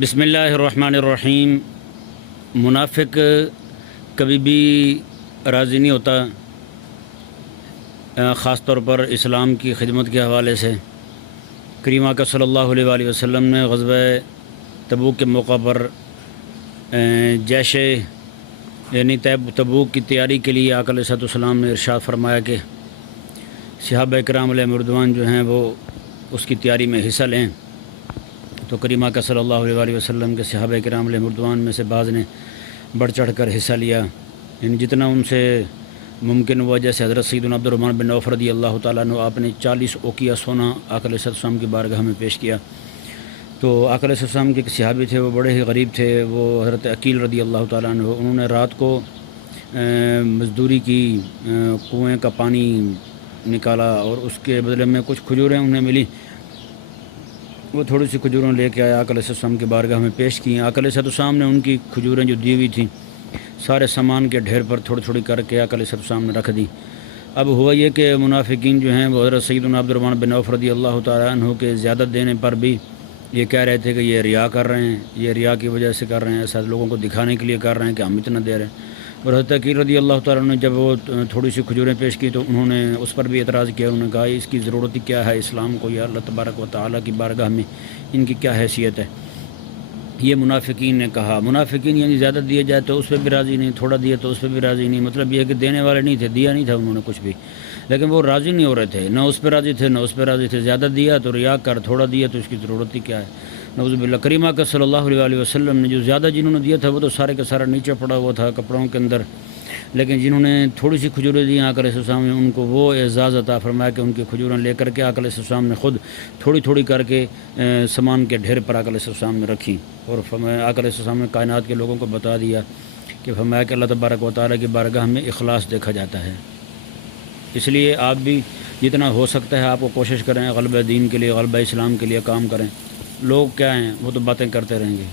بسم اللہ الرحمن الرحیم۔ منافق کبھی بھی راضی نہیں ہوتا، خاص طور پر اسلام کی خدمت کے حوالے سے۔ کریم آقا صلی اللہ علیہ وآلہ وسلم نے غزوہ تبوک کے موقع پر جیش یعنی تبوک کی تیاری کے لیے آقا علیہ السلام نے ارشاد فرمایا کہ صحابہ کرام علیہ مردوان جو ہیں وہ اس کی تیاری میں حصہ لیں۔ تو کریم آقا صلی اللہ علیہ وآلہ وسلم کے صحابہ کرام علیہ مردوان میں سے بعض نے بڑھ چڑھ کر حصہ لیا، یعنی جتنا ان سے ممکن ہوا۔ جیسے حضرت سیدنا عبد الرحمن بن عوف رضی اللہ تعالیٰ عنہ، آپ نے 40 اوقیہ سونا آقا علیہ السلام کی بارگاہ میں پیش کیا۔ تو آقا علیہ السلام کے ایک صحابی تھے، وہ بڑے ہی غریب تھے، وہ حضرت عقیل رضی اللہ تعالیٰ عنہ، انہوں نے رات کو مزدوری کی، کنویں کا پانی نکالا اور اس کے بدلے میں کچھ کھجوریں انہیں ملی۔ وہ تھوڑی سی کھجوریں لے کے آئے، آقا علیہ السلام کی بارگاہ میں پیش کی۔ آقا علیہ السلام نے ان کی کھجوریں جو دی ہوئی تھیں سارے سامان کے ڈھیر پر تھوڑی تھوڑی کر کے آقا علیہ السلام نے رکھ دی۔ اب ہوا یہ کہ منافقین جو ہیں وہ حضرت سیدنا عبد الرحمن بن عوف رضی اللہ تعالیٰ عنہ کے زیادت دینے پر بھی یہ کہہ رہے تھے کہ یہ ریا کر رہے ہیں، یہ ریا کی وجہ سے کر رہے ہیں، ایسا لوگوں کو دکھانے کے لیے کر رہے ہیں کہ ہم اتنا دے رہے ہیں۔ اور حضرت عقیل رضی اللہ تعالیٰ عنہ نے جب وہ تھوڑی سی کھجوریں پیش کی تو انہوں نے اس پر بھی اعتراض کیا۔ انہوں نے کہا اس کی ضرورت ہی کیا ہے اسلام کو، یا اللہ تبارک و تعالیٰ کی بارگاہ میں ان کی کیا حیثیت ہے۔ یہ منافقین نے کہا۔ منافقین یعنی زیادہ دیا جائے تو اس پہ بھی راضی نہیں، تھوڑا دیا تو اس پہ بھی راضی نہیں، مطلب یہ ہے کہ دینے والے نہیں تھے، دیا نہیں تھا انہوں نے کچھ بھی، لیکن وہ راضی نہیں ہو رہے تھے، نہ اس پہ راضی تھے نہ اس پہ راضی تھے۔ زیادہ دیا تو ریا کر، تھوڑا دیا تو اس کی ضرورت ہی کیا ہے، نعوذ باللہ۔ کریم آقا صلی اللہ علیہ وآلہ وسلم نے جو زیادہ جنہوں نے دیا تھا وہ تو سارے کا سارا نیچے پڑا ہوا تھا کپڑوں کے اندر، لیکن جنہوں نے تھوڑی سی کھجوریں دی آقا علیہ السلام نے ان کو وہ اعزاز عطا فرمایا کہ ان کی کھجوریں لے کر کے آقا علیہ السلام نے خود تھوڑی تھوڑی کر کے سامان کے ڈھیر پر آقا علیہ السلام نے رکھی، اور فرمایا آقا علیہ السلام نے کائنات کے لوگوں کو بتا دیا کہ فرمایا کہ اللہ تبارک و تعالیٰ کی بارگاہ میں اخلاص دیکھا جاتا ہے۔ اس لیے آپ بھی جتنا ہو سکتا ہے آپ کو کوشش کریں، غلبہ دین کے لیے، غلبہ اسلام کے لیے کام کریں۔ لوگ کیا ہیں، وہ تو باتیں کرتے رہیں گے۔